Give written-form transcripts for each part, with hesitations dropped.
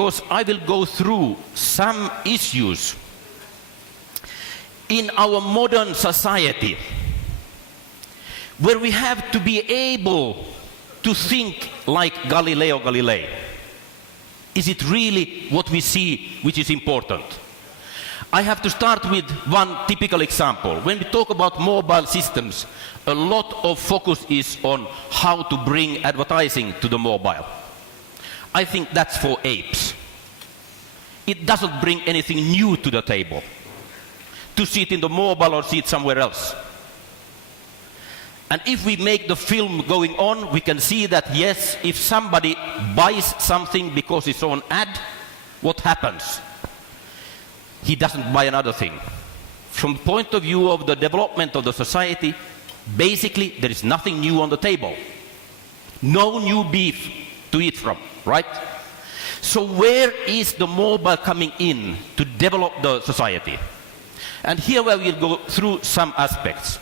because I will go through some issues in our modern society where we have to be able to think like Galileo Galilei. Is it really what we see which is important? I have to start with one typical example. When we talk about mobile systems, a lot of focus is on how to bring advertising to the mobile. I think that's for apes. It doesn't bring anything new to the table. To see it in the mobile or see it somewhere else. And if we make the film going on, we can see that yes, if somebody buys something because it's on ad, what happens? He doesn't buy another thing. From the point of view of the development of the society, basically there is nothing new on the table. No new beef to eat from, right? So where is the mobile coming in to develop the society? And here we will go through some aspects.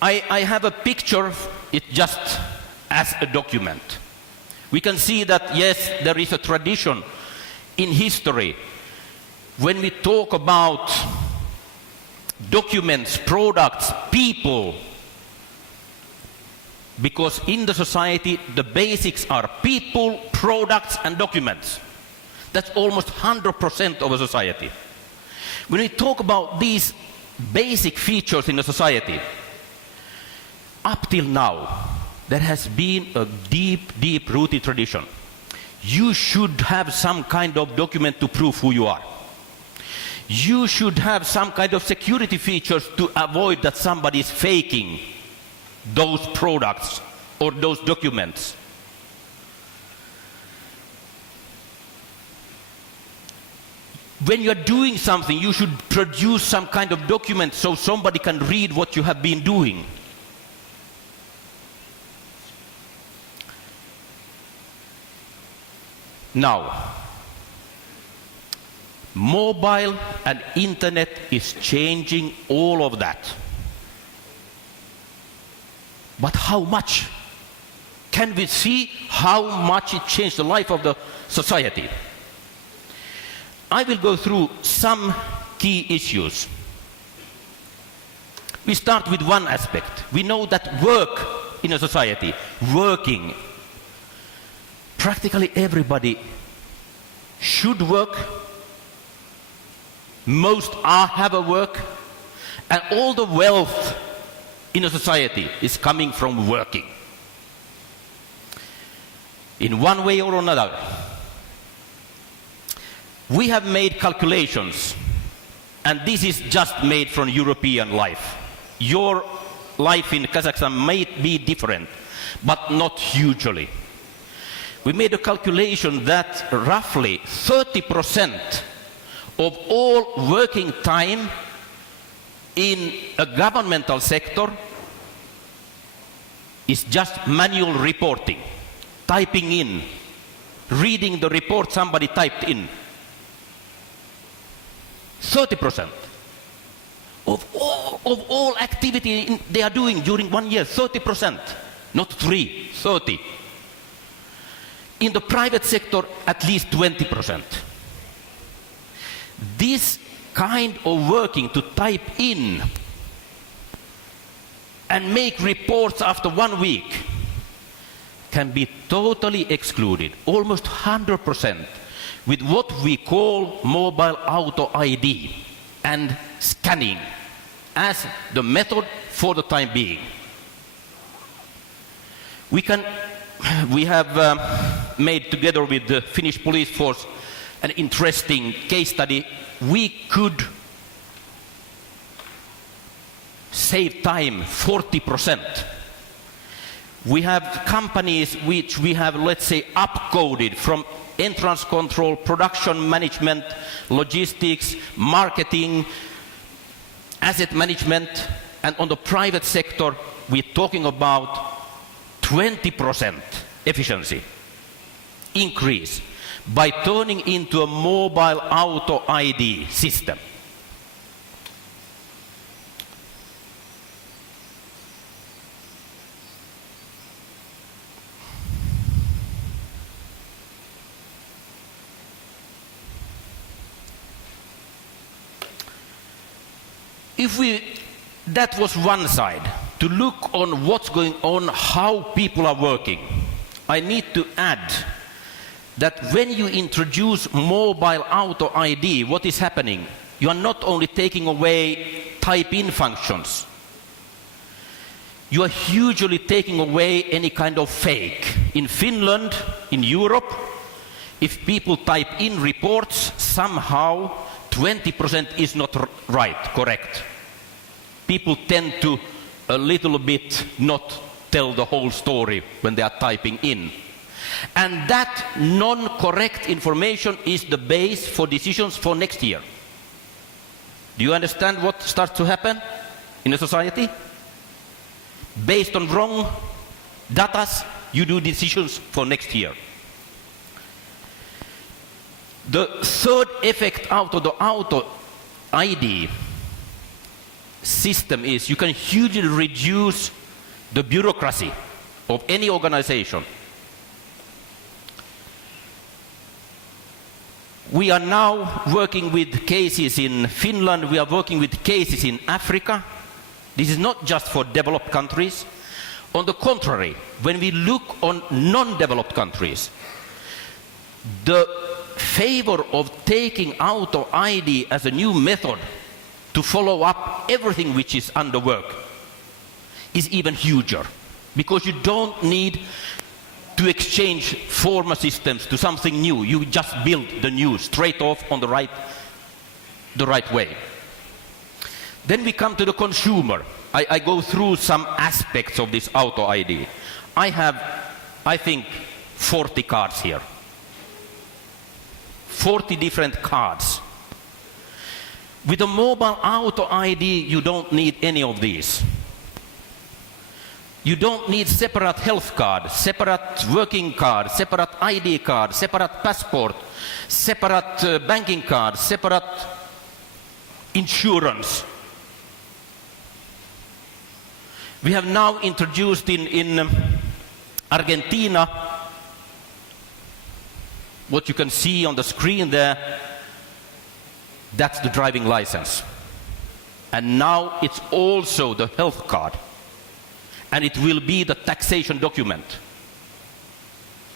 I have a picture, it just as a document. We can see that yes, there is a tradition in history when we talk about documents, products, people, because in the society the basics are people, products and documents. That's almost 100% of a society. When we talk about these basic features in a society, up till now, there has been a deep rooted tradition. You should have some kind of document to prove who you are. You should have some kind of security features to avoid that somebody is faking those products or those documents. When you are doing something, you should produce some kind of document so somebody can read what you have been doing. Now, mobile and internet is changing all of that. But how much? Can we see how much it changed the life of the society? I will go through some key issues. We start with one aspect. We know that work in a society, working, practically everybody should work. Most have a work, and all the wealth in a society is coming from working. In one way or another. We have made calculations, and this is just made from European life. Your life in Kazakhstan might be different, but not hugely. We made a calculation that roughly 30% of all working time in a governmental sector is just manual reporting, typing in, reading the report somebody typed in. 30% of all activity they are doing during 1 year, 30%, not 3, 30. In the private sector, at least 20%. This kind of working to type in and make reports after 1 week can be totally excluded, almost 100%, with what we call mobile auto ID and scanning as the method for the time being. We have made together with the Finnish police force an interesting case study. We could save time 40%. We have companies which we have, let's say, upcoded from entrance control, production management, logistics, marketing, asset management, and on the private sector, we're talking about 20% efficiency increase by turning into a mobile auto ID system. That was one side, to look on what's going on, how people are working. I need to add that when you introduce mobile auto ID, what is happening? You are not only taking away type-in functions, you are hugely taking away any kind of fake. In Finland, in Europe, if people type in reports, somehow 20% is not correct. People tend to a little bit not tell the whole story when they are typing in. And that non-correct information is the base for decisions for next year. Do you understand what starts to happen in a society? Based on wrong data, you do decisions for next year. The third effect out of the auto ID system is you can hugely reduce the bureaucracy of any organization. We are now working with cases in Finland, we are working with cases in Africa. This is not just for developed countries. On the contrary, when we look on non-developed countries, the favor of taking auto ID as a new method to follow up everything which is under work is even huger, because you don't need to exchange former systems to something new. You just build the new straight off on the right way. Then we come to the consumer. I go through some aspects of this auto ID. I have, I think, 40 cards here. 40 different cards. With a mobile auto ID, you don't need any of these. You don't need separate health card, separate working card, separate ID card, separate passport, separate banking card, separate insurance. We have now introduced in Argentina, what you can see on the screen there, that's the driving license. And now it's also the health card. And it will be the taxation document.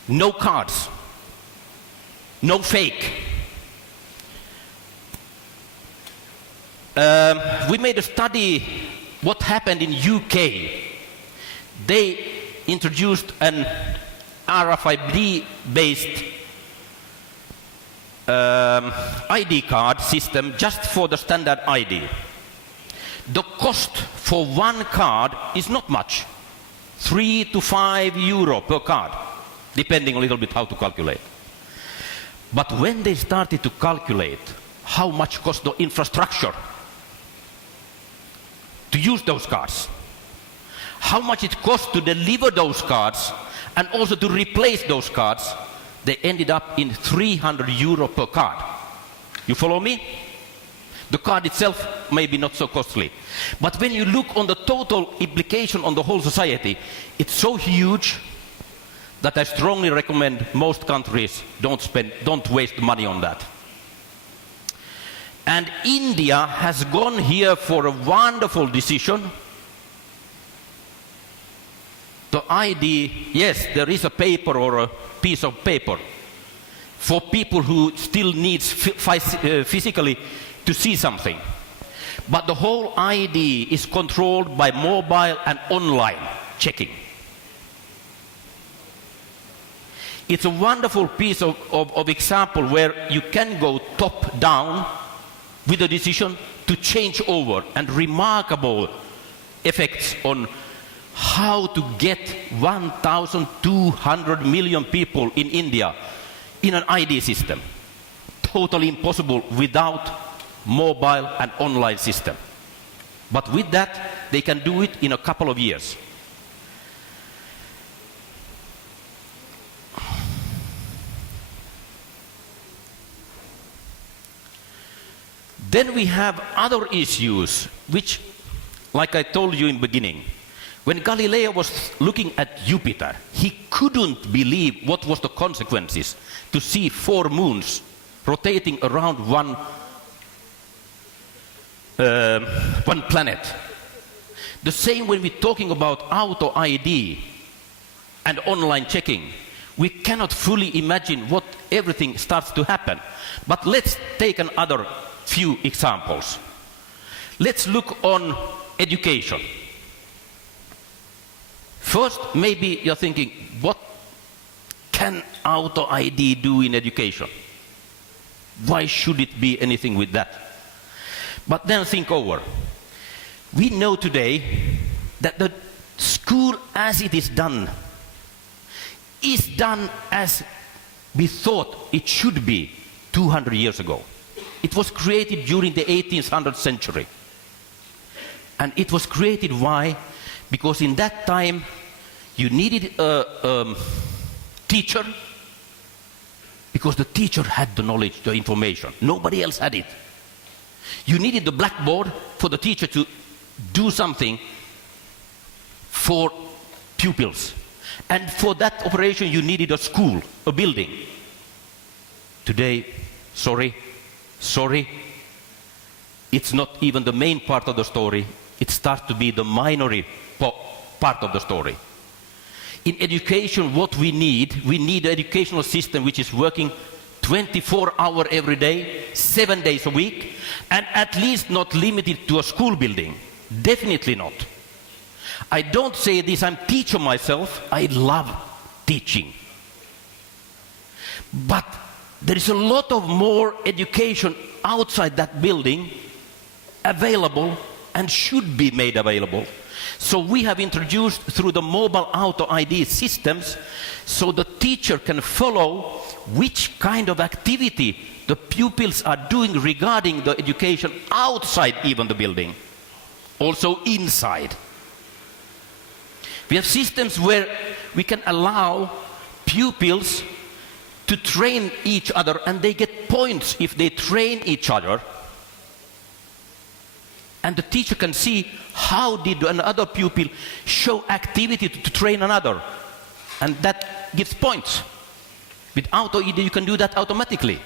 No cards. No fake. We made a study what happened in UK. They introduced an RFID-based ID card system just for the standard ID. The cost for one card is not much. 3 to 5 euro per card, depending a little bit how to calculate. But when they started to calculate how much cost the infrastructure to use those cards, how much it costs to deliver those cards, and also to replace those cards, they ended up in 300 euro per card. You follow me? The card itself may be not so costly. But when you look on the total implication on the whole society, it's so huge that I strongly recommend most countries don't waste money on that. And India has gone here for a wonderful decision. The ID, yes, there is a paper or a piece of paper for people who still needs physically to see something. But the whole ID is controlled by mobile and online checking. It's a wonderful piece of example where you can go top down with a decision to change over, and remarkable effects on how to get 1,200 million people in India in an ID system. Totally impossible without mobile and online system. But with that, they can do it in a couple of years. Then we have other issues which, like I told you in the beginning, when Galileo was looking at Jupiter, he couldn't believe what was the consequences to see 4 moons rotating around one one planet. The same when we're talking about auto ID and online checking. We cannot fully imagine what everything starts to happen. But let's take another few examples. Let's look on education. First, maybe you're thinking, what can auto ID do in education? Why should it be anything with that? But then think over. We know today that the school as it is done as we thought it should be 200 years ago. It was created during the 18th century. And it was created why? Because in that time you needed a teacher, because the teacher had the knowledge, the information. Nobody else had it. You needed the blackboard for the teacher to do something for pupils. And for that operation you needed a school, a building. Today, sorry, it's not even the main part of the story. It starts to be the minority part of the story. In education, what we need an educational system which is working 24 hours every day, 7 days a week, and at least not limited to a school building. Definitely not. I don't say this, I'm a teacher myself. I love teaching. But there is a lot of more education outside that building available and should be made available. So we have introduced through the mobile auto ID systems so the teacher can follow which kind of activity the pupils are doing regarding the education outside even the building, also inside. We have systems where we can allow pupils to train each other, and they get points if they train each other. And the teacher can see how did another pupil show activity to train another. And that gives points. With auto ID you can do that automatically.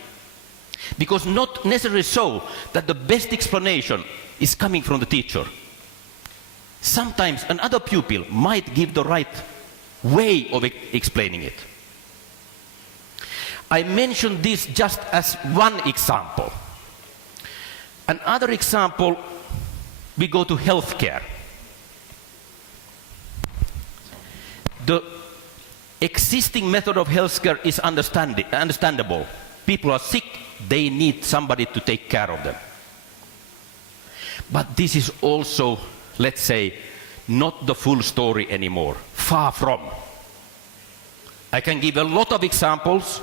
Because not necessarily so that the best explanation is coming from the teacher. Sometimes another pupil might give the right way of explaining it. I mentioned this just as one example. Another example, we go to healthcare. The existing method of healthcare is understandable. People are sick, they need somebody to take care of them. But this is also, let's say, not the full story anymore. Far from. I can give a lot of examples.